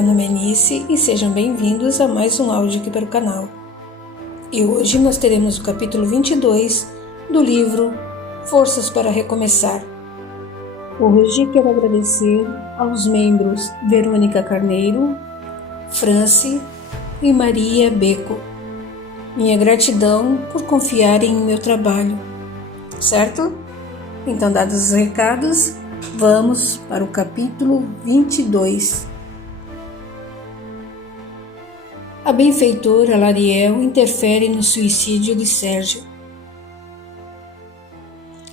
meu nome é Nice e sejam bem-vindos a mais um áudio aqui para o canal. E hoje nós teremos o capítulo 22 do livro Forças para Recomeçar. Hoje quero agradecer aos membros Verônica Carneiro, Franci e Maria Beco. Minha gratidão por confiarem em meu trabalho, certo? Então, dados os recados, vamos para o capítulo 22. A benfeitora Lariel interfere no suicídio de Sérgio.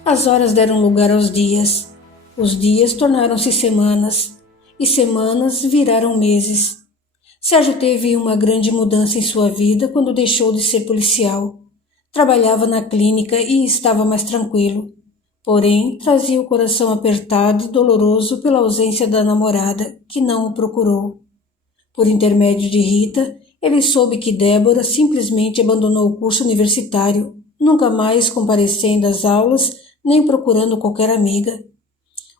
As horas deram lugar aos dias. Os dias tornaram-se semanas, e semanas viraram meses. Sérgio teve uma grande mudança em sua vida quando deixou de ser policial. Trabalhava na clínica e estava mais tranquilo. Porém, trazia o coração apertado e doloroso pela ausência da namorada, que não o procurou. Por intermédio de Rita, ele soube que Débora simplesmente abandonou o curso universitário, nunca mais comparecendo às aulas nem procurando qualquer amiga.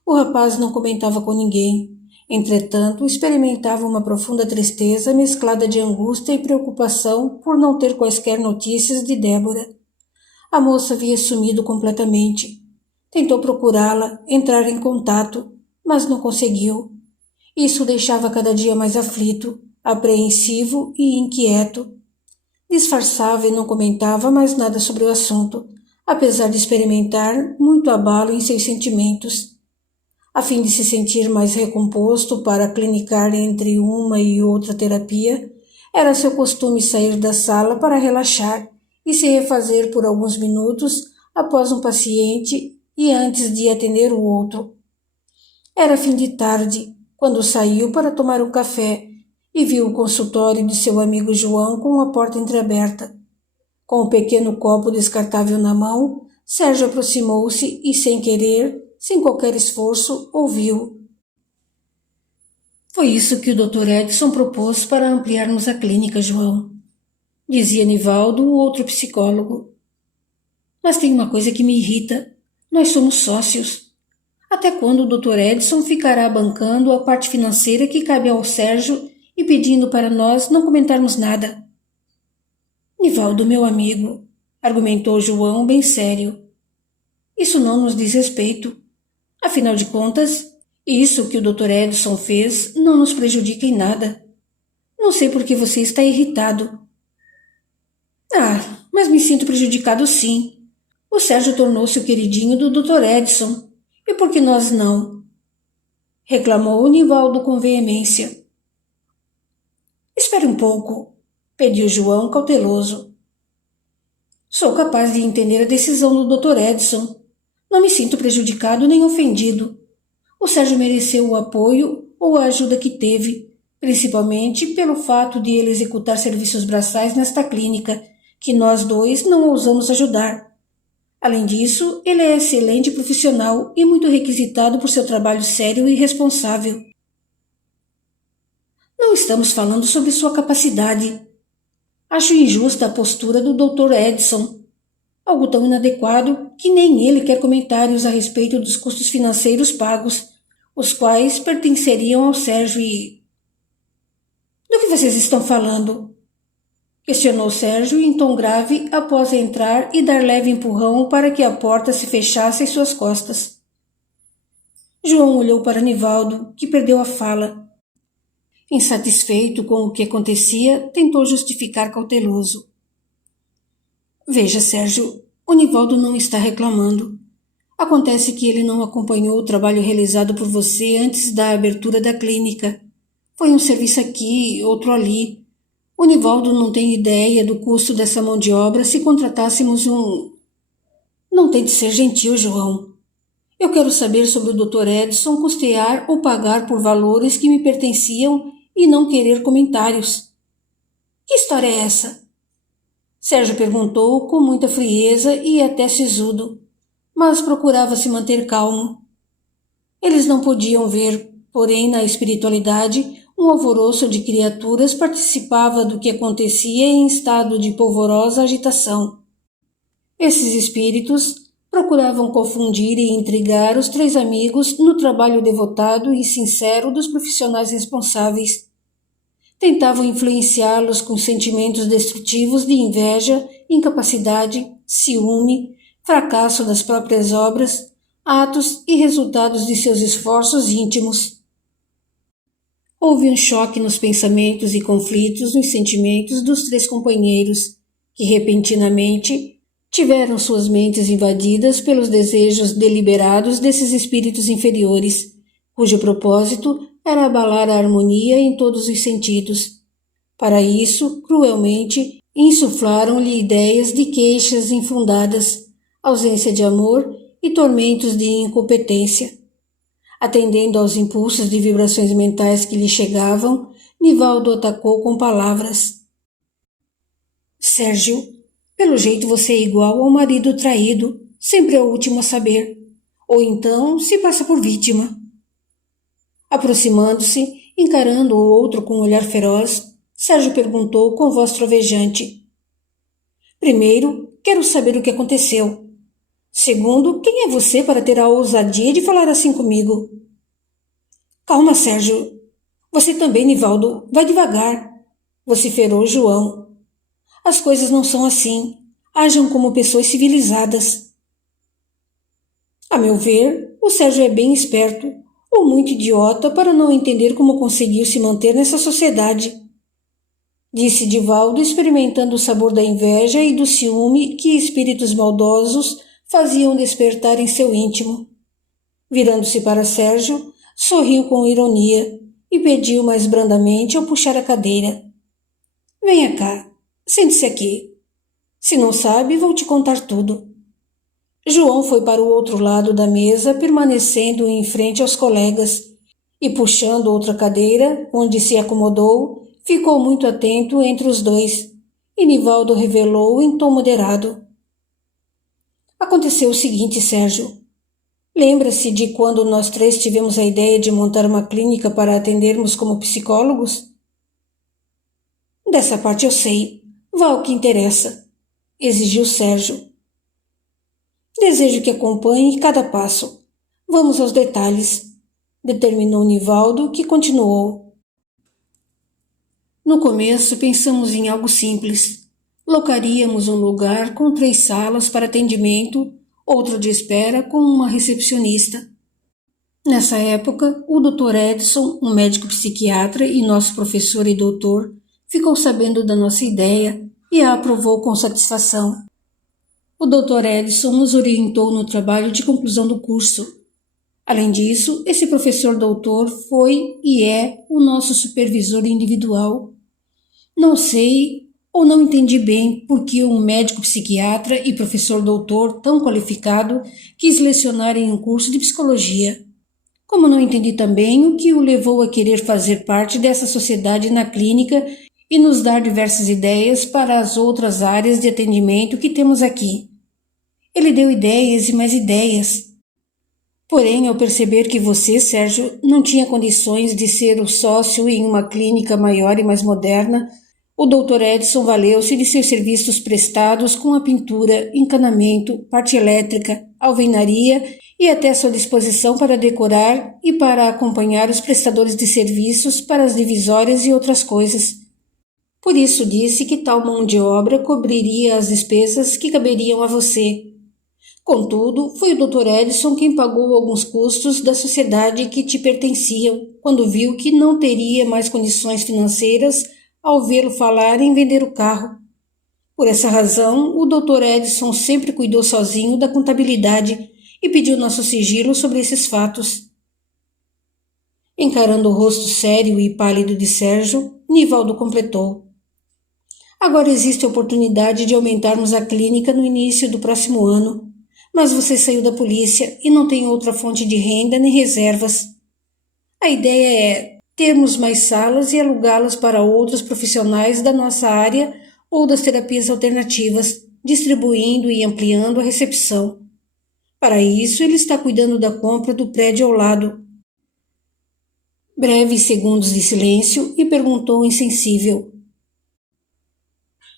O rapaz não comentava com ninguém. Entretanto, experimentava uma profunda tristeza mesclada de angústia e preocupação por não ter quaisquer notícias de Débora. A moça havia sumido completamente. Tentou procurá-la, entrar em contato, mas não conseguiu. Isso o deixava cada dia mais aflito, apreensivo e inquieto. Disfarçava e não comentava mais nada sobre o assunto, apesar de experimentar muito abalo em seus sentimentos. A fim de se sentir mais recomposto para clinicar entre uma e outra terapia, era seu costume sair da sala para relaxar e se refazer por alguns minutos após um paciente e antes de atender o outro. Era fim de tarde, quando saiu para tomar um café e viu o consultório de seu amigo João com a porta entreaberta. Com o pequeno copo descartável na mão, Sérgio aproximou-se e, sem querer, sem qualquer esforço, ouviu. Foi isso que o Dr. Edson propôs para ampliarmos a clínica, João, dizia Nivaldo, o outro psicólogo. Mas tem uma coisa que me irrita. Nós somos sócios. Até quando o Dr. Edson ficará bancando a parte financeira que cabe ao Sérgio e pedindo para nós não comentarmos nada? Nivaldo, meu amigo, argumentou João bem sério. Isso não nos diz respeito. Afinal de contas, isso que o Dr. Edson fez não nos prejudica em nada. Não sei por que você está irritado. Mas me sinto prejudicado sim. O Sérgio tornou-se o queridinho do Dr. Edson. E por que nós não? Reclamou Nivaldo com veemência. Espere um pouco, pediu João cauteloso. Sou capaz de entender a decisão do Dr. Edson. Não me sinto prejudicado nem ofendido. O Sérgio mereceu o apoio ou a ajuda que teve, principalmente pelo fato de ele executar serviços braçais nesta clínica, que nós dois não ousamos ajudar. Além disso, ele é excelente profissional e muito requisitado por seu trabalho sério e responsável. Não estamos falando sobre sua capacidade. Acho injusta a postura do Dr. Edson. Algo tão inadequado que nem ele quer comentários a respeito dos custos financeiros pagos, os quais pertenceriam ao Sérgio e... Do que vocês estão falando? Questionou Sérgio em tom grave após entrar e dar leve empurrão para que a porta se fechasse em suas costas. João olhou para Nivaldo, que perdeu a fala. Insatisfeito com o que acontecia, tentou justificar cauteloso. Veja, Sérgio, o Nivaldo não está reclamando. Acontece que ele não acompanhou o trabalho realizado por você antes da abertura da clínica. Foi um serviço aqui, outro ali. O Nivaldo não tem ideia do custo dessa mão de obra se contratássemos um... Não tente ser gentil, João. Eu quero saber sobre o Dr. Edson custear ou pagar por valores que me pertenciam e não querer comentários. Que história é essa? Sérgio perguntou com muita frieza e até sisudo, mas procurava se manter calmo. Eles não podiam ver, porém, na espiritualidade, um alvoroço de criaturas participava do que acontecia em estado de polvorosa agitação. Esses espíritos procuravam confundir e intrigar os três amigos no trabalho devotado e sincero dos profissionais responsáveis. Tentavam influenciá-los com sentimentos destrutivos de inveja, incapacidade, ciúme, fracasso das próprias obras, atos e resultados de seus esforços íntimos. Houve um choque nos pensamentos e conflitos nos sentimentos dos três companheiros, que repentinamente tiveram suas mentes invadidas pelos desejos deliberados desses espíritos inferiores, cujo propósito era abalar a harmonia em todos os sentidos. Para isso, cruelmente, insuflaram-lhe ideias de queixas infundadas, ausência de amor e tormentos de incompetência. Atendendo aos impulsos de vibrações mentais que lhe chegavam, Nivaldo atacou com palavras. Sérgio, pelo jeito você é igual ao marido traído, sempre é o último a saber, ou então se passa por vítima. Aproximando-se, encarando o outro com um olhar feroz, Sérgio perguntou com voz trovejante. Primeiro, quero saber o que aconteceu. Segundo, quem é você para ter a ousadia de falar assim comigo? Calma, Sérgio. Você também, Nivaldo. Vai devagar, vociferou João. As coisas não são assim. Ajam como pessoas civilizadas. A meu ver, o Sérgio é bem esperto, ou muito idiota para não entender como conseguiu se manter nessa sociedade, disse Divaldo, experimentando o sabor da inveja e do ciúme que espíritos maldosos faziam despertar em seu íntimo. Virando-se para Sérgio, sorriu com ironia e pediu mais brandamente ao puxar a cadeira. Venha cá, sente-se aqui. Se não sabe, vou te contar tudo. João foi para o outro lado da mesa, permanecendo em frente aos colegas, e puxando outra cadeira, onde se acomodou, ficou muito atento entre os dois, e Nivaldo revelou em tom moderado. Aconteceu o seguinte, Sérgio. Lembra-se de quando nós três tivemos a ideia de montar uma clínica para atendermos como psicólogos? Dessa parte eu sei. Vá ao que interessa, exigiu Sérgio. Desejo que acompanhe cada passo. Vamos aos detalhes, determinou Nivaldo, que continuou. No começo pensamos em algo simples. Locaríamos um lugar com 3 salas para atendimento, outro de espera com uma recepcionista. Nessa época, o Dr. Edson, um médico psiquiatra e nosso professor e doutor, ficou sabendo da nossa ideia e a aprovou com satisfação. O Dr. Edson nos orientou no trabalho de conclusão do curso. Além disso, esse professor doutor foi e é o nosso supervisor individual. Não sei ou não entendi bem por que um médico psiquiatra e professor doutor tão qualificado quis lecionar em um curso de psicologia. Como não entendi também o que o levou a querer fazer parte dessa sociedade na clínica e nos dar diversas ideias para as outras áreas de atendimento que temos aqui. Ele deu ideias e mais ideias. Porém, ao perceber que você, Sérgio, não tinha condições de ser o sócio em uma clínica maior e mais moderna, o Dr. Edson valeu-se de seus serviços prestados com a pintura, encanamento, parte elétrica, alvenaria e até sua disposição para decorar e para acompanhar os prestadores de serviços para as divisórias e outras coisas. Por isso disse que tal mão de obra cobriria as despesas que caberiam a você. Contudo, foi o Dr. Edson quem pagou alguns custos da sociedade que te pertenciam, quando viu que não teria mais condições financeiras ao vê-lo falar em vender o carro. Por essa razão, o Dr. Edson sempre cuidou sozinho da contabilidade e pediu nosso sigilo sobre esses fatos. Encarando o rosto sério e pálido de Sérgio, Nivaldo completou. Agora existe a oportunidade de aumentarmos a clínica no início do próximo ano, mas você saiu da polícia e não tem outra fonte de renda nem reservas. A ideia é termos mais salas e alugá-las para outros profissionais da nossa área ou das terapias alternativas, distribuindo e ampliando a recepção. Para isso, ele está cuidando da compra do prédio ao lado. Breves segundos de silêncio e perguntou insensível.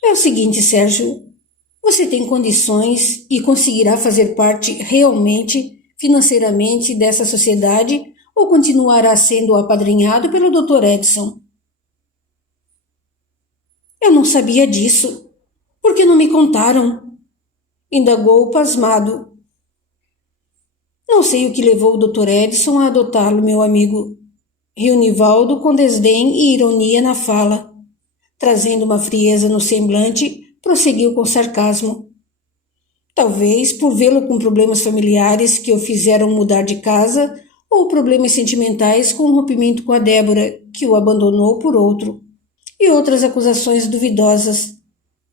É o seguinte, Sérgio, você tem condições e conseguirá fazer parte realmente, financeiramente, dessa sociedade ou continuará sendo apadrinhado pelo Dr. Edson? Eu não sabia disso. Por que não me contaram? Indagou pasmado. Não sei o que levou o Dr. Edson a adotá-lo, meu amigo. Riu Nivaldo com desdém e ironia na fala. Trazendo uma frieza no semblante, prosseguiu com sarcasmo. Talvez por vê-lo com problemas familiares que o fizeram mudar de casa ou problemas sentimentais com o rompimento com a Débora, que o abandonou por outro, e outras acusações duvidosas.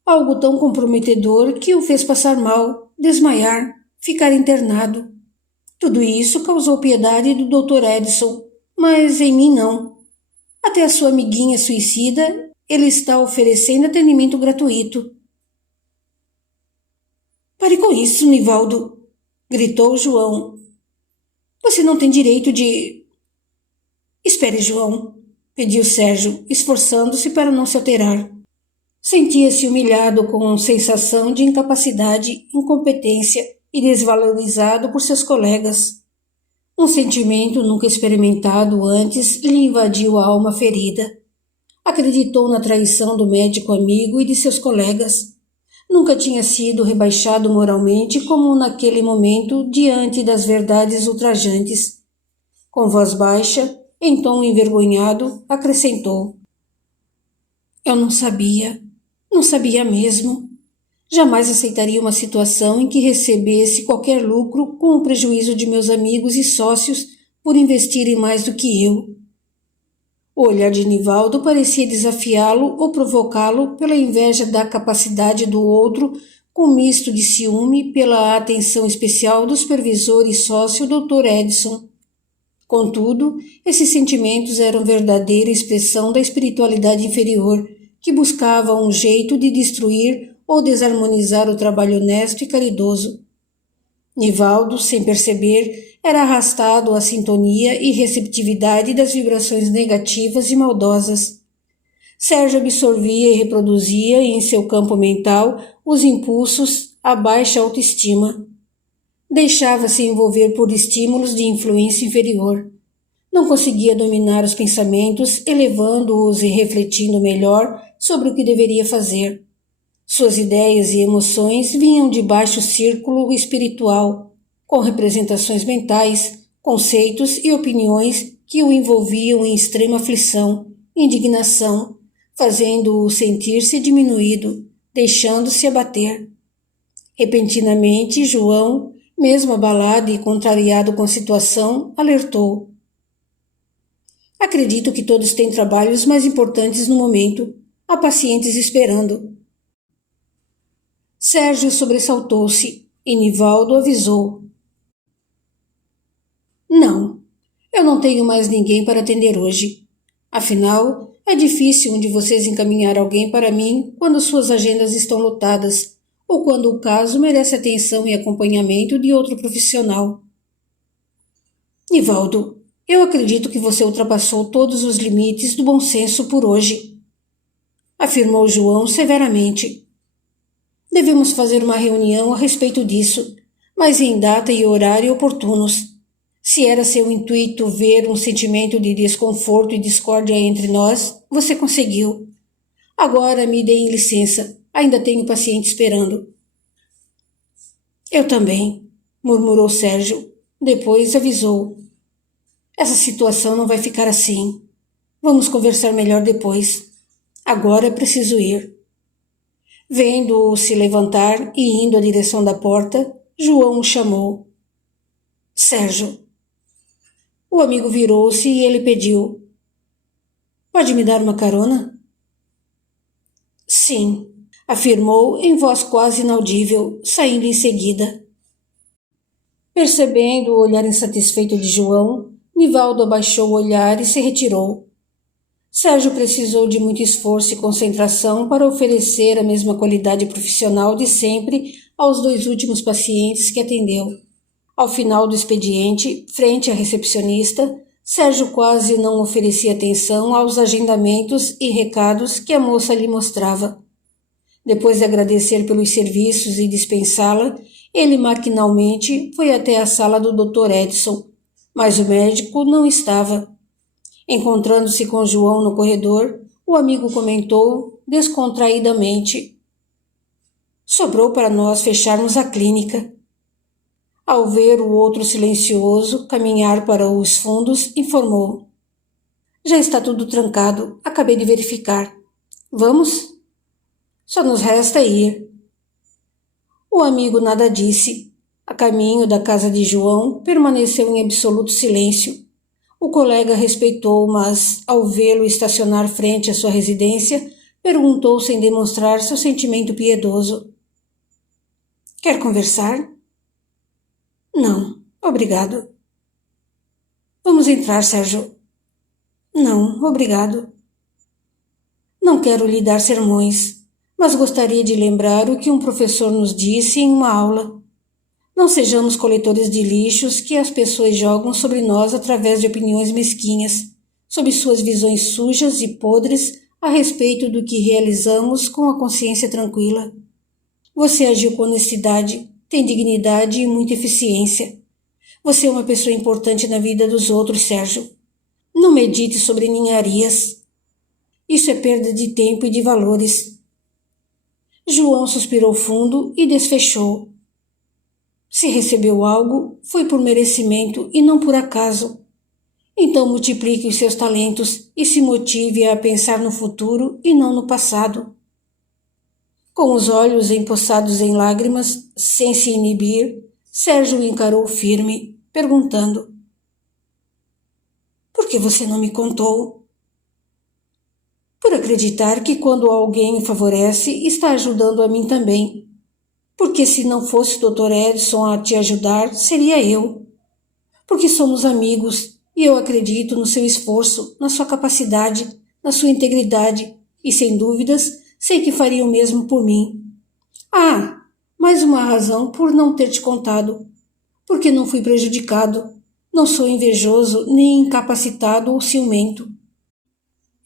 Algo tão comprometedor que o fez passar mal, desmaiar, ficar internado. Tudo isso causou piedade do Dr. Edson, mas em mim não. Até a sua amiguinha suicida, ele está oferecendo atendimento gratuito. Pare com isso, Nivaldo, gritou João. Você não tem direito de... Espere, João, pediu Sérgio, esforçando-se para não se alterar. Sentia-se humilhado com sensação de incapacidade, incompetência e desvalorizado por seus colegas. Um sentimento nunca experimentado antes lhe invadiu a alma ferida. Acreditou na traição do médico amigo e de seus colegas. Nunca tinha sido rebaixado moralmente como naquele momento diante das verdades ultrajantes. Com voz baixa, em tom envergonhado, acrescentou. Eu não sabia mesmo. Jamais aceitaria uma situação em que recebesse qualquer lucro com o prejuízo de meus amigos e sócios por investirem mais do que eu. O olhar de Nivaldo parecia desafiá-lo ou provocá-lo pela inveja da capacidade do outro, com misto de ciúme pela atenção especial do supervisor e sócio Dr. Edson. Contudo, esses sentimentos eram verdadeira expressão da espiritualidade inferior, que buscava um jeito de destruir ou desarmonizar o trabalho honesto e caridoso. Nivaldo, sem perceber, era arrastado à sintonia e receptividade das vibrações negativas e maldosas. Sérgio absorvia e reproduzia em seu campo mental os impulsos à baixa autoestima. Deixava-se envolver por estímulos de influência inferior. Não conseguia dominar os pensamentos, elevando-os e refletindo melhor sobre o que deveria fazer. Suas ideias e emoções vinham de baixo círculo espiritual, com representações mentais, conceitos e opiniões que o envolviam em extrema aflição, indignação, fazendo-o sentir-se diminuído, deixando-se abater. Repentinamente, João, mesmo abalado e contrariado com a situação, alertou. Acredito que todos têm trabalhos mais importantes no momento. Há pacientes esperando. Sérgio sobressaltou-se e Nivaldo avisou. Não, eu não tenho mais ninguém para atender hoje. Afinal, é difícil um de vocês encaminhar alguém para mim quando suas agendas estão lotadas ou quando o caso merece atenção e acompanhamento de outro profissional. Nivaldo, eu acredito que você ultrapassou todos os limites do bom senso por hoje, afirmou João severamente. Devemos fazer uma reunião a respeito disso, mas em data e horário oportunos. Se era seu intuito ver um sentimento de desconforto e discórdia entre nós, você conseguiu. Agora me deem licença, ainda tenho paciente esperando. Eu também, murmurou Sérgio. Depois avisou. Essa situação não vai ficar assim. Vamos conversar melhor depois. Agora preciso ir. Vendo-o se levantar e indo à direção da porta, João o chamou. Sérgio. O amigo virou-se e ele pediu. Pode me dar uma carona? Sim, afirmou em voz quase inaudível, saindo em seguida. Percebendo o olhar insatisfeito de João, Nivaldo abaixou o olhar e se retirou. Sérgio precisou de muito esforço e concentração para oferecer a mesma qualidade profissional de sempre aos 2 últimos pacientes que atendeu. Ao final do expediente, frente à recepcionista, Sérgio quase não oferecia atenção aos agendamentos e recados que a moça lhe mostrava. Depois de agradecer pelos serviços e dispensá-la, ele maquinalmente foi até a sala do Dr. Edson, mas o médico não estava. Encontrando-se com João no corredor, O amigo comentou descontraidamente. Sobrou para nós fecharmos a clínica. Ao ver o outro silencioso caminhar para os fundos, informou. Já está tudo trancado, acabei de verificar. Vamos? Só nos resta ir. O amigo nada disse. A caminho da casa de João, permaneceu em absoluto silêncio. O colega respeitou, mas, ao vê-lo estacionar frente à sua residência, perguntou sem demonstrar seu sentimento piedoso. Quer conversar? Não, obrigado. Vamos entrar, Sérgio. Não, obrigado. Não quero lhe dar sermões, mas gostaria de lembrar o que um professor nos disse em uma aula. Não sejamos coletores de lixos que as pessoas jogam sobre nós através de opiniões mesquinhas, sob suas visões sujas e podres a respeito do que realizamos com a consciência tranquila. Você agiu com honestidade, tem dignidade e muita eficiência. Você é uma pessoa importante na vida dos outros, Sérgio. Não medite sobre ninharias. Isso é perda de tempo e de valores. João suspirou fundo e desfechou. Se recebeu algo, foi por merecimento e não por acaso. Então multiplique os seus talentos e se motive a pensar no futuro e não no passado. Com os olhos empoçados em lágrimas, sem se inibir, Sérgio o encarou firme, perguntando: Por que você não me contou? Por acreditar que quando alguém o favorece, está ajudando a mim também. Porque se não fosse o Dr. Edson a te ajudar, seria eu. Porque somos amigos e eu acredito no seu esforço, na sua capacidade, na sua integridade e, sem dúvidas, sei que faria o mesmo por mim. Ah, mais uma razão por não ter te contado. Porque não fui prejudicado. Não sou invejoso, nem incapacitado ou ciumento.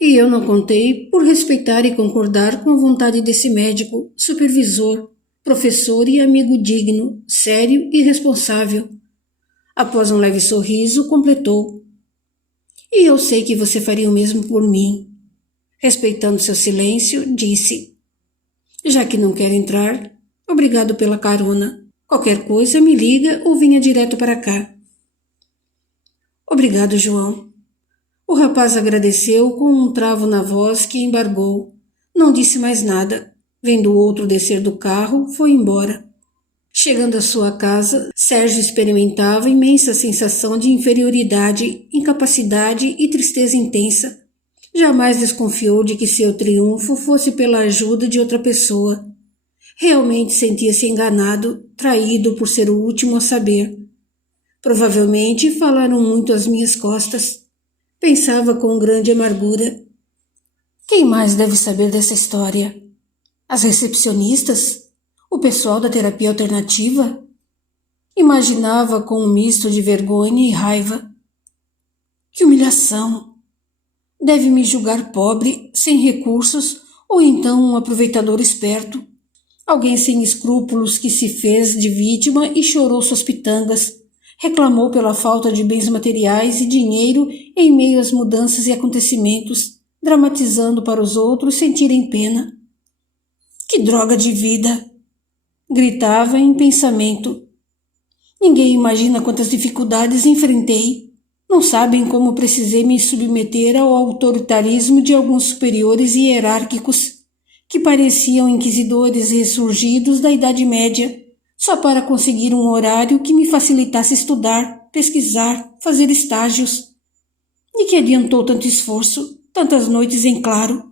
E eu não contei por respeitar e concordar com a vontade desse médico, supervisor, professor e amigo digno, sério e responsável. Após um leve sorriso, completou. E eu sei que você faria o mesmo por mim. Respeitando seu silêncio, disse. Já que não quer entrar, obrigado pela carona. Qualquer coisa me liga ou venha direto para cá. Obrigado, João. O rapaz agradeceu com um travo na voz que embargou. Não disse mais nada. Vendo o outro descer do carro, foi embora. Chegando à sua casa, Sérgio experimentava imensa sensação de inferioridade, incapacidade e tristeza intensa. Jamais desconfiou de que seu triunfo fosse pela ajuda de outra pessoa. Realmente sentia-se enganado, traído por ser o último a saber. Provavelmente falaram muito às minhas costas. Pensava com grande amargura. Quem mais deve saber dessa história? As recepcionistas? O pessoal da terapia alternativa? Imaginava com um misto de vergonha e raiva. Que humilhação! Deve me julgar pobre, sem recursos, ou então um aproveitador esperto. Alguém sem escrúpulos que se fez de vítima e chorou suas pitangas. Reclamou pela falta de bens materiais e dinheiro em meio às mudanças e acontecimentos, dramatizando para os outros sentirem pena. Que droga de vida! Gritava em pensamento. Ninguém imagina quantas dificuldades enfrentei. Não sabem como precisei me submeter ao autoritarismo de alguns superiores hierárquicos, que pareciam inquisidores ressurgidos da Idade Média, só para conseguir um horário que me facilitasse estudar, pesquisar, fazer estágios. E que adiantou tanto esforço, tantas noites em claro.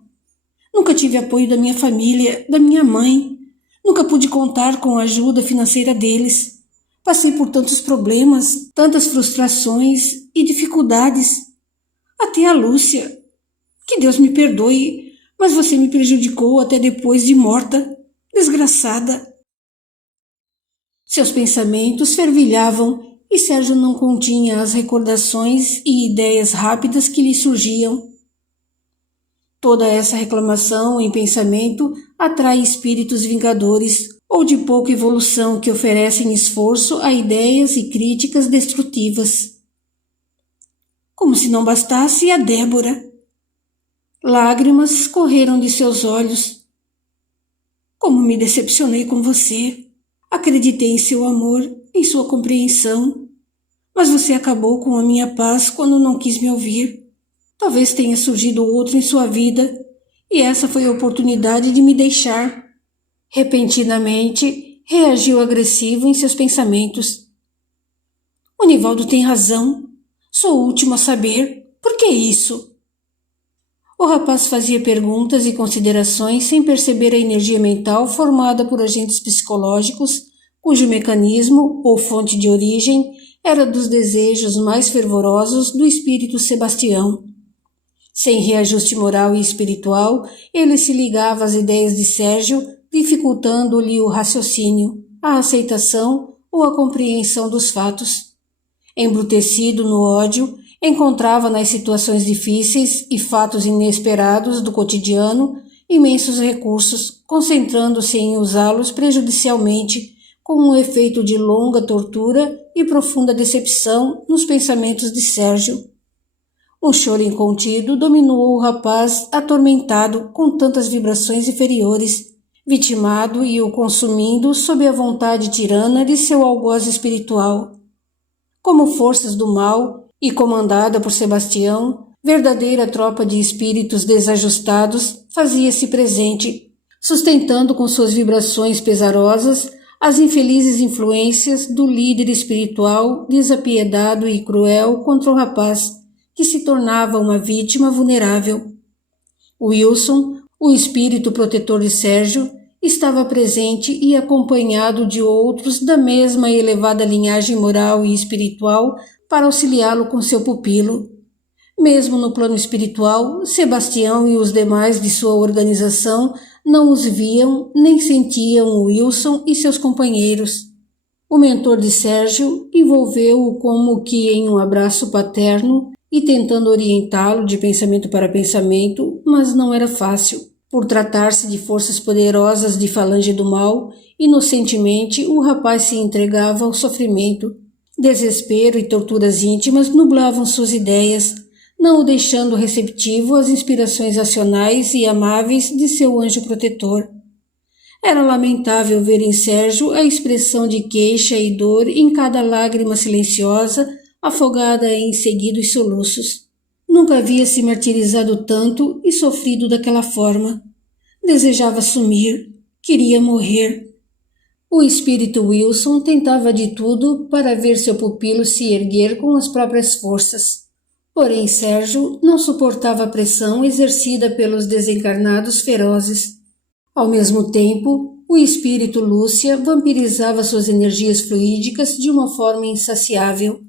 Nunca tive apoio da minha família, da minha mãe. Nunca pude contar com a ajuda financeira deles. Passei por tantos problemas, tantas frustrações e dificuldades. Até a Lúcia. Que Deus me perdoe, mas você me prejudicou até depois de morta. Desgraçada. Seus pensamentos fervilhavam e Sérgio não continha as recordações e ideias rápidas que lhe surgiam. Toda essa reclamação em pensamento atrai espíritos vingadores ou de pouca evolução que oferecem esforço a ideias e críticas destrutivas. Como se não bastasse a Débora. Lágrimas correram de seus olhos. Como me decepcionei com você. Acreditei em seu amor, em sua compreensão. Mas você acabou com a minha paz quando não quis me ouvir. Talvez tenha surgido outro em sua vida, e essa foi a oportunidade de me deixar. Repentinamente, reagiu agressivo em seus pensamentos. O Nivaldo tem razão. Sou o último a saber. Por que isso? O rapaz fazia perguntas e considerações sem perceber a energia mental formada por agentes psicológicos, cujo mecanismo ou fonte de origem era dos desejos mais fervorosos do espírito Sebastião. Sem reajuste moral e espiritual, ele se ligava às ideias de Sérgio, dificultando-lhe o raciocínio, a aceitação ou a compreensão dos fatos. Embrutecido no ódio, encontrava nas situações difíceis e fatos inesperados do cotidiano imensos recursos, concentrando-se em usá-los prejudicialmente, com um efeito de longa tortura e profunda decepção nos pensamentos de Sérgio. Um choro incontido dominou o rapaz atormentado com tantas vibrações inferiores, vitimado e o consumindo sob a vontade tirana de seu algoz espiritual. Como forças do mal, e comandada por Sebastião, verdadeira tropa de espíritos desajustados fazia-se presente, sustentando com suas vibrações pesarosas as infelizes influências do líder espiritual desapiedado e cruel contra o rapaz, que se tornava uma vítima vulnerável. Wilson, o espírito protetor de Sérgio, estava presente e acompanhado de outros da mesma elevada linhagem moral e espiritual para auxiliá-lo com seu pupilo. Mesmo no plano espiritual, Sebastião e os demais de sua organização não os viam nem sentiam Wilson e seus companheiros. O mentor de Sérgio envolveu-o como que em um abraço paterno e tentando orientá-lo de pensamento para pensamento, mas não era fácil. Por tratar-se de forças poderosas de falange do mal, inocentemente o rapaz se entregava ao sofrimento. Desespero e torturas íntimas nublavam suas ideias, não o deixando receptivo às inspirações racionais e amáveis de seu anjo protetor. Era lamentável ver em Sérgio a expressão de queixa e dor em cada lágrima silenciosa, afogada em seguidos soluços. Nunca havia se martirizado tanto e sofrido daquela forma. Desejava sumir, queria morrer. O espírito Wilson tentava de tudo para ver seu pupilo se erguer com as próprias forças. Porém, Sérgio não suportava a pressão exercida pelos desencarnados ferozes. Ao mesmo tempo, o espírito Lúcia vampirizava suas energias fluídicas de uma forma insaciável.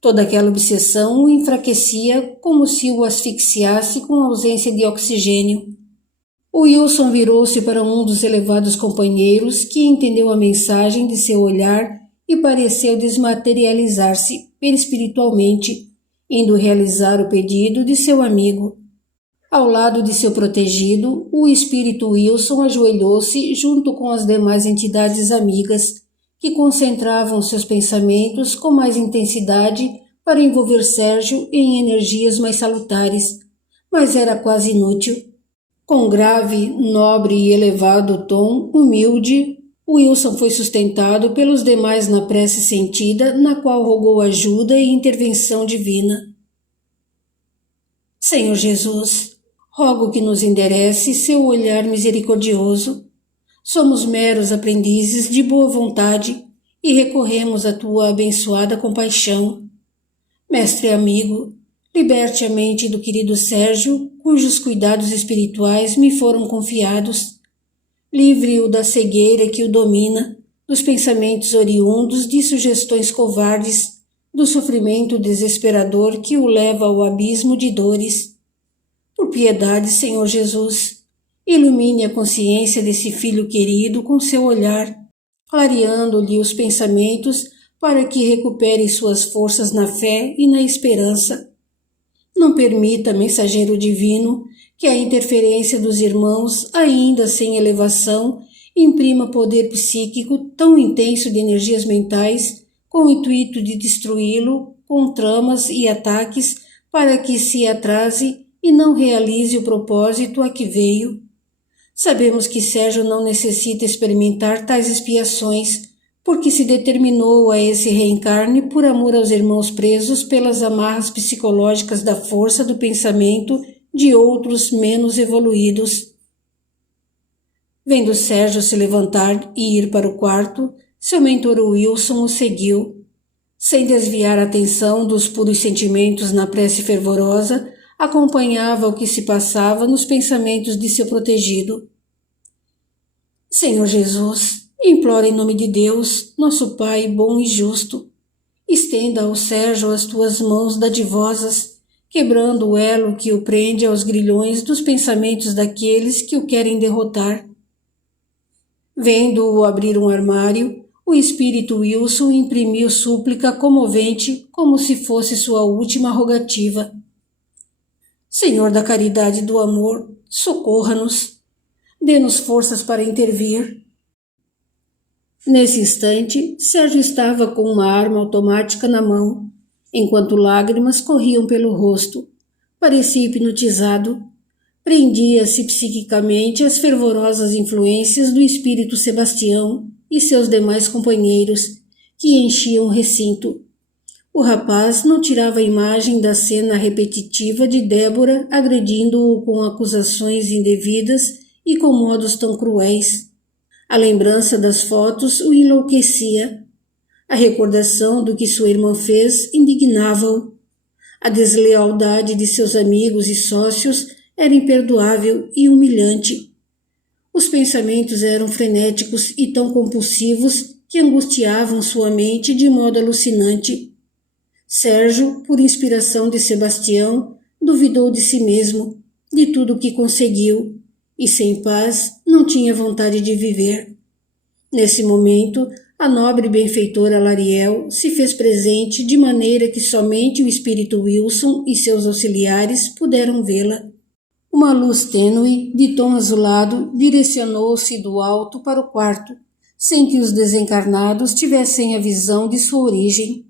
Toda aquela obsessão o enfraquecia como se o asfixiasse com a ausência de oxigênio. O Wilson virou-se para um dos elevados companheiros que entendeu a mensagem de seu olhar e pareceu desmaterializar-se perispiritualmente, indo realizar o pedido de seu amigo. Ao lado de seu protegido, o espírito Wilson ajoelhou-se junto com as demais entidades amigas, que concentravam seus pensamentos com mais intensidade para envolver Sérgio em energias mais salutares, mas era quase inútil. Com grave, nobre e elevado tom humilde, Wilson foi sustentado pelos demais na prece sentida, na qual rogou ajuda e intervenção divina. Senhor Jesus, rogo que nos enderece seu olhar misericordioso. Somos meros aprendizes de boa vontade e recorremos à tua abençoada compaixão. Mestre amigo, liberte a mente do querido Sérgio, cujos cuidados espirituais me foram confiados. Livre-o da cegueira que o domina, dos pensamentos oriundos de sugestões covardes, do sofrimento desesperador que o leva ao abismo de dores. Por piedade, Senhor Jesus, ilumine a consciência desse filho querido com seu olhar, clareando-lhe os pensamentos para que recupere suas forças na fé e na esperança. Não permita, mensageiro divino, que a interferência dos irmãos, ainda sem elevação, imprima poder psíquico tão intenso de energias mentais, com o intuito de destruí-lo com tramas e ataques para que se atrase e não realize o propósito a que veio. Sabemos que Sérgio não necessita experimentar tais expiações, porque se determinou a esse reencarne por amor aos irmãos presos pelas amarras psicológicas da força do pensamento de outros menos evoluídos. Vendo Sérgio se levantar e ir para o quarto, seu mentor Wilson o seguiu. Sem desviar a atenção dos puros sentimentos na prece fervorosa, acompanhava o que se passava nos pensamentos de seu protegido. Senhor Jesus, imploro em nome de Deus, nosso Pai bom e justo, estenda ao Sérgio as tuas mãos dadivosas, quebrando o elo que o prende aos grilhões dos pensamentos daqueles que o querem derrotar. Vendo-o abrir um armário, o espírito Wilson imprimiu súplica comovente como se fosse sua última rogativa. Senhor da caridade e do amor, socorra-nos. Dê-nos forças para intervir. Nesse instante, Sérgio estava com uma arma automática na mão, enquanto lágrimas corriam pelo rosto. Parecia hipnotizado. Prendia-se psiquicamente às fervorosas influências do espírito Sebastião e seus demais companheiros, que enchiam o recinto. O rapaz não tirava a imagem da cena repetitiva de Débora agredindo-o com acusações indevidas e com modos tão cruéis. A lembrança das fotos o enlouquecia. A recordação do que sua irmã fez indignava-o. A deslealdade de seus amigos e sócios era imperdoável e humilhante. Os pensamentos eram frenéticos e tão compulsivos que angustiavam sua mente de modo alucinante. Sérgio, por inspiração de Sebastião, duvidou de si mesmo, de tudo o que conseguiu, e sem paz não tinha vontade de viver. Nesse momento, a nobre benfeitora Lariel se fez presente de maneira que somente o espírito Wilson e seus auxiliares puderam vê-la. Uma luz tênue, de tom azulado, direcionou-se do alto para o quarto, sem que os desencarnados tivessem a visão de sua origem.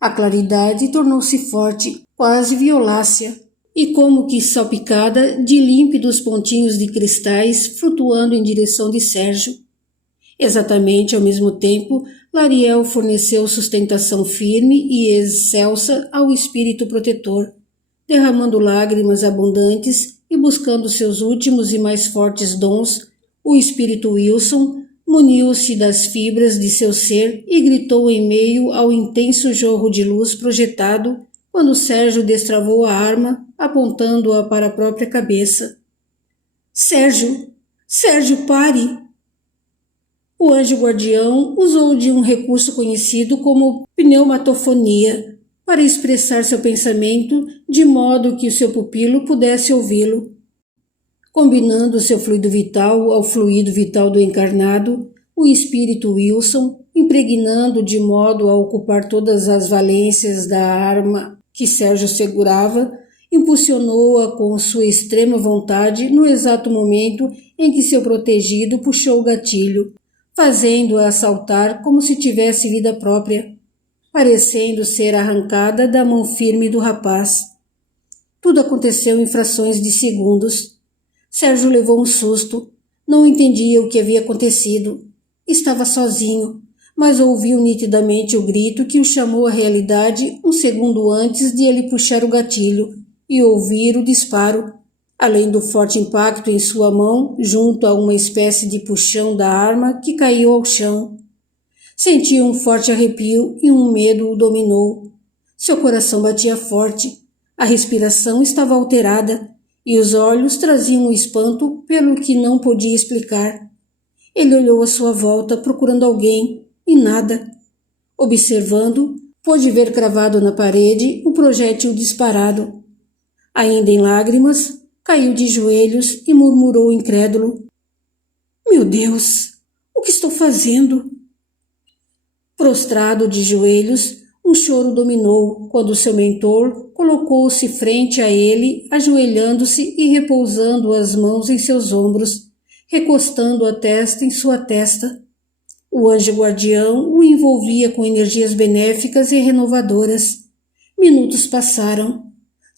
A claridade tornou-se forte, quase violácea, e como que salpicada de límpidos pontinhos de cristais flutuando em direção de Sérgio. Exatamente ao mesmo tempo, Lariel forneceu sustentação firme e excelsa ao espírito protetor, derramando lágrimas abundantes e buscando seus últimos e mais fortes dons. O espírito Wilson muniu-se das fibras de seu ser e gritou em meio ao intenso jorro de luz projetado quando Sérgio destravou a arma, apontando-a para a própria cabeça. Sérgio! Sérgio, pare! O anjo guardião usou de um recurso conhecido como pneumatofonia para expressar seu pensamento de modo que o seu pupilo pudesse ouvi-lo. Combinando seu fluido vital ao fluido vital do encarnado, o espírito Wilson, impregnando de modo a ocupar todas as valências da arma que Sérgio segurava, impulsionou-a com sua extrema vontade no exato momento em que seu protegido puxou o gatilho, fazendo-a saltar como se tivesse vida própria, parecendo ser arrancada da mão firme do rapaz. Tudo aconteceu em frações de segundos. Sérgio levou um susto. Não entendia o que havia acontecido. Estava sozinho, mas ouviu nitidamente o grito que o chamou à realidade um segundo antes de ele puxar o gatilho e ouvir o disparo, além do forte impacto em sua mão junto a uma espécie de puxão da arma que caiu ao chão. Sentiu um forte arrepio e um medo o dominou. Seu coração batia forte, a respiração estava alterada e os olhos traziam um espanto pelo que não podia explicar. Ele olhou à sua volta procurando alguém e nada. Observando, pôde ver cravado na parede o projétil disparado. Ainda em lágrimas, caiu de joelhos e murmurou incrédulo: "Meu Deus, o que estou fazendo?" Prostrado de joelhos, um choro dominou quando seu mentor colocou-se frente a ele, ajoelhando-se e repousando as mãos em seus ombros, recostando a testa em sua testa. O anjo guardião o envolvia com energias benéficas e renovadoras. Minutos passaram.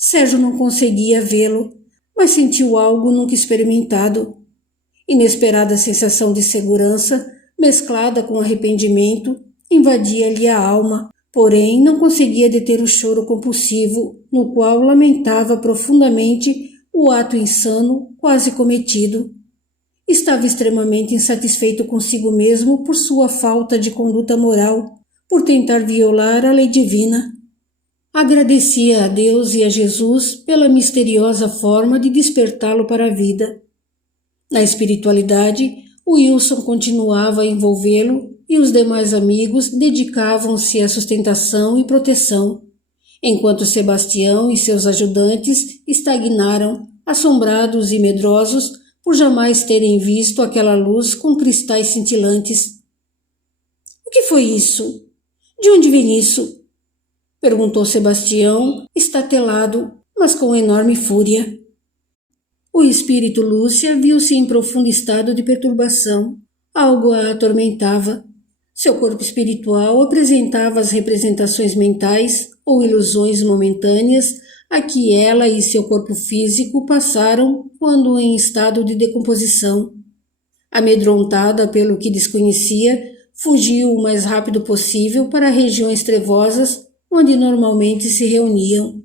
Sérgio não conseguia vê-lo, mas sentiu algo nunca experimentado. Inesperada sensação de segurança, mesclada com arrependimento, invadia-lhe a alma, porém não conseguia deter o choro compulsivo, no qual lamentava profundamente o ato insano quase cometido. Estava extremamente insatisfeito consigo mesmo por sua falta de conduta moral, por tentar violar a lei divina. Agradecia a Deus e a Jesus pela misteriosa forma de despertá-lo para a vida. Na espiritualidade, Wilson continuava a envolvê-lo e os demais amigos dedicavam-se à sustentação e proteção, enquanto Sebastião e seus ajudantes estagnaram, assombrados e medrosos por jamais terem visto aquela luz com cristais cintilantes. — O que foi isso? De onde vem isso? Perguntou Sebastião, estatelado, mas com enorme fúria. O espírito Lúcia viu-se em profundo estado de perturbação. Algo a atormentava. Seu corpo espiritual apresentava as representações mentais ou ilusões momentâneas a que ela e seu corpo físico passaram quando em estado de decomposição. Amedrontada pelo que desconhecia, fugiu o mais rápido possível para regiões trevosas onde normalmente se reuniam.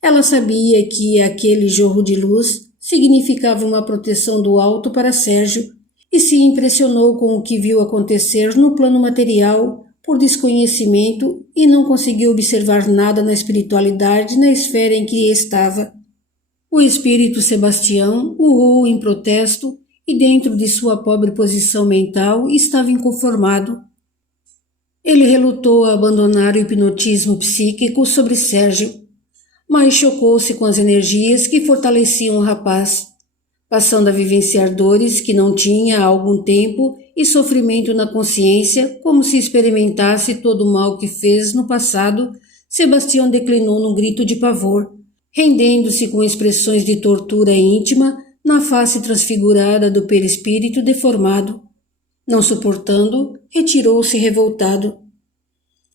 Ela sabia que aquele jorro de luz significava uma proteção do alto para Sérgio e se impressionou com o que viu acontecer no plano material por desconhecimento e não conseguiu observar nada na espiritualidade na esfera em que estava. O espírito Sebastião urrou em protesto e dentro de sua pobre posição mental estava inconformado. Ele relutou a abandonar o hipnotismo psíquico sobre Sérgio, mas chocou-se com as energias que fortaleciam o rapaz, passando a vivenciar dores que não tinha há algum tempo e sofrimento na consciência, como se experimentasse todo o mal que fez no passado. Sebastião declinou num grito de pavor, rendendo-se com expressões de tortura íntima na face transfigurada do perispírito deformado. Não suportando, retirou-se revoltado.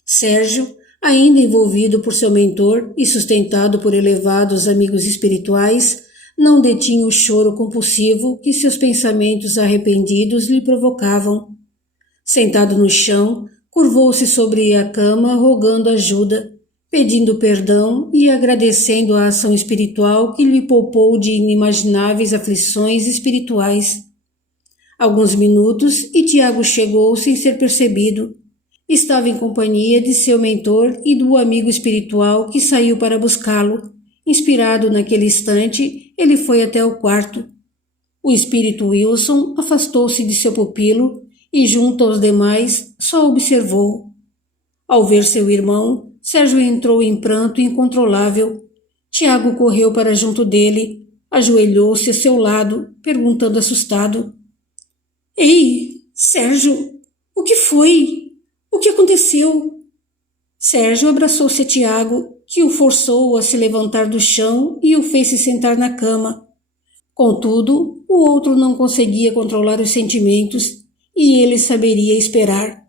Sérgio, ainda envolvido por seu mentor e sustentado por elevados amigos espirituais, não detinha o choro compulsivo que seus pensamentos arrependidos lhe provocavam. Sentado no chão, curvou-se sobre a cama rogando ajuda, pedindo perdão e agradecendo a ação espiritual que lhe poupou de inimagináveis aflições espirituais. Alguns minutos e Tiago chegou sem ser percebido. Estava em companhia de seu mentor e do amigo espiritual que saiu para buscá-lo. Inspirado naquele instante, ele foi até o quarto. O espírito Wilson afastou-se de seu pupilo e, junto aos demais, só observou. Ao ver seu irmão, Sérgio entrou em pranto incontrolável. Tiago correu para junto dele, ajoelhou-se a seu lado, perguntando assustado: — Ei, Sérgio, o que foi? O que aconteceu? Sérgio abraçou-se a Tiago, que o forçou a se levantar do chão e o fez se sentar na cama. Contudo, o outro não conseguia controlar os sentimentos e ele saberia esperar.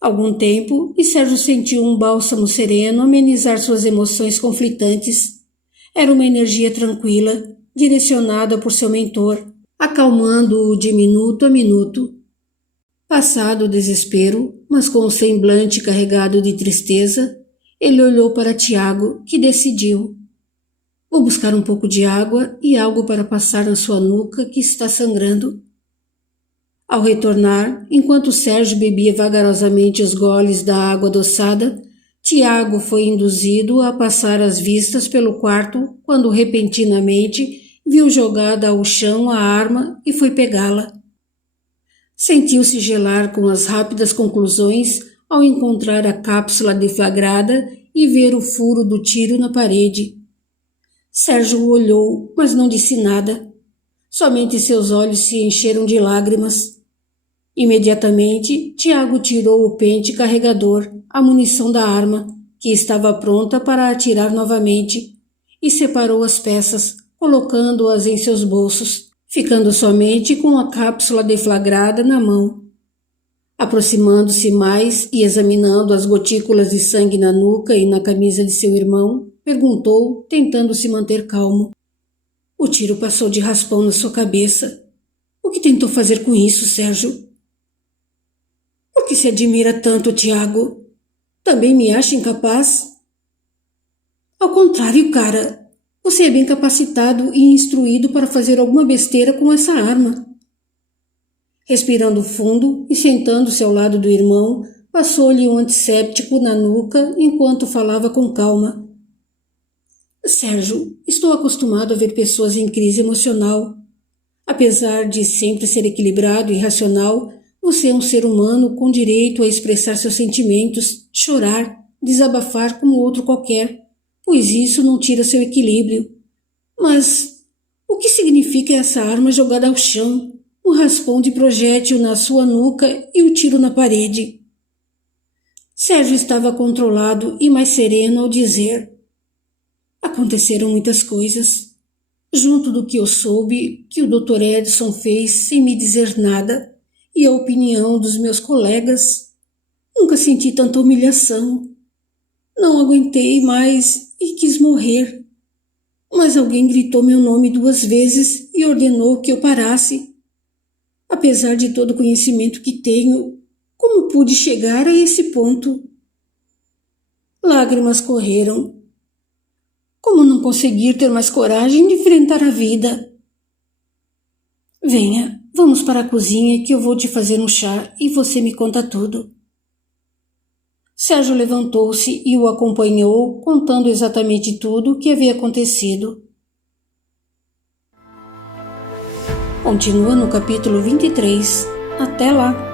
Algum tempo, e Sérgio sentiu um bálsamo sereno amenizar suas emoções conflitantes. Era uma energia tranquila, direcionada por seu mentor, acalmando-o de minuto a minuto. Passado o desespero, mas com o semblante carregado de tristeza, ele olhou para Tiago, que decidiu: — Vou buscar um pouco de água e algo para passar na sua nuca que está sangrando. Ao retornar, enquanto Sérgio bebia vagarosamente os goles da água adoçada, Tiago foi induzido a passar as vistas pelo quarto quando repentinamente viu jogada ao chão a arma e foi pegá-la. Sentiu-se gelar com as rápidas conclusões ao encontrar a cápsula deflagrada e ver o furo do tiro na parede. Sérgio olhou, mas não disse nada. Somente seus olhos se encheram de lágrimas. Imediatamente, Tiago tirou o pente carregador, a munição da arma, que estava pronta para atirar novamente, e separou as peças, colocando-as em seus bolsos, ficando somente com a cápsula deflagrada na mão. Aproximando-se mais e examinando as gotículas de sangue na nuca e na camisa de seu irmão, Perguntou, tentando se manter calmo. O tiro passou de raspão na sua cabeça. O que tentou fazer com isso, Sérgio? Por que se admira tanto, Tiago? Também me acha incapaz? Ao contrário, cara. Você é bem capacitado e instruído para fazer alguma besteira com essa arma. Respirando fundo e sentando-se ao lado do irmão, passou-lhe um antisséptico na nuca enquanto falava com calma. Sérgio, estou acostumado a ver pessoas em crise emocional. Apesar de sempre ser equilibrado e racional, você é um ser humano com direito a expressar seus sentimentos, chorar, desabafar como outro qualquer, pois isso não tira seu equilíbrio. Mas o que significa essa arma jogada ao chão, o raspão de projétil na sua nuca e o tiro na parede? Sérgio estava controlado e mais sereno ao dizer: aconteceram muitas coisas. Junto do que eu soube que o Dr. Edson fez sem me dizer nada e a opinião dos meus colegas, nunca senti tanta humilhação. Não aguentei mais e quis morrer. Mas alguém gritou meu nome 2 vezes e ordenou que eu parasse. Apesar de todo o conhecimento que tenho, como pude chegar a esse ponto? Lágrimas correram. Como não conseguir ter mais coragem de enfrentar a vida? Venha, vamos para a cozinha que eu vou te fazer um chá e você me conta tudo. Sérgio levantou-se e o acompanhou, contando exatamente tudo o que havia acontecido. Continua no capítulo 23. Até lá!